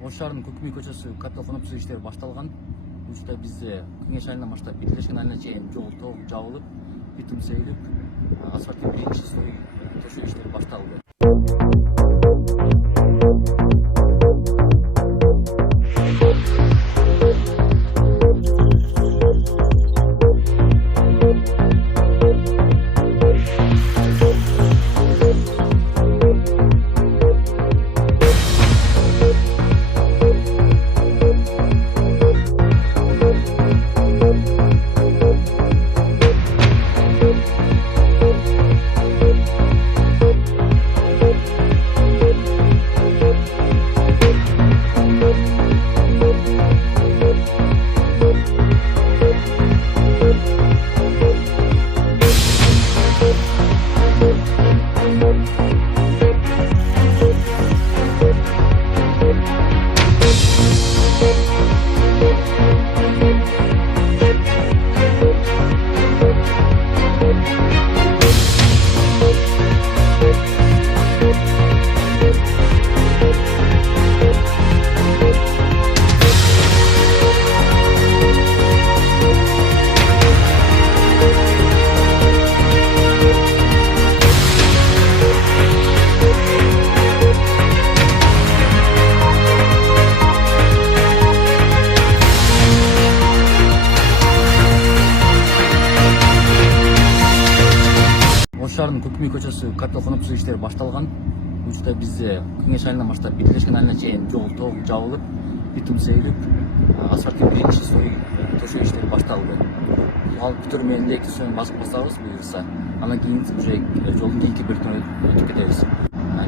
Ош шаарынын Көк үй көчөсү катта конопсуз иштери башталган. Бул учурда бизде Кеңеш айылынан баштап Битирешкен айылына чейин жол толук жабылып, битум сейилип, асфальттын биринчи слой төшөө иштери башталды. Ош шаарынын Көк үй көчөсү катта конопсуз иштери башталган. Бул учурда бизде Кеңеш айылынан баштап Битирешкен айылына чейин жол толук жабылып, битум сейилип, асфальттын биринчи слой төшөө иштери башталды. Ал бүтөр менен элек төсөөнү басып бастабыз буюрса. Андан кийин уже жолдун кийинки бөлүгүнө өтүп кетебиз.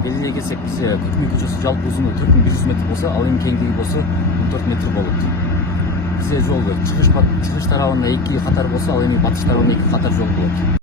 Белгилей кетсек, бизде Көк үй көчөсү жалпы узундугу 4100 метр болсо, ал эми кеңдиги болсо 14 метр болот. Бизде жол чыгыш тарабында 2 катар болсо, ал эми батыш тарабында 2 катар жол болот.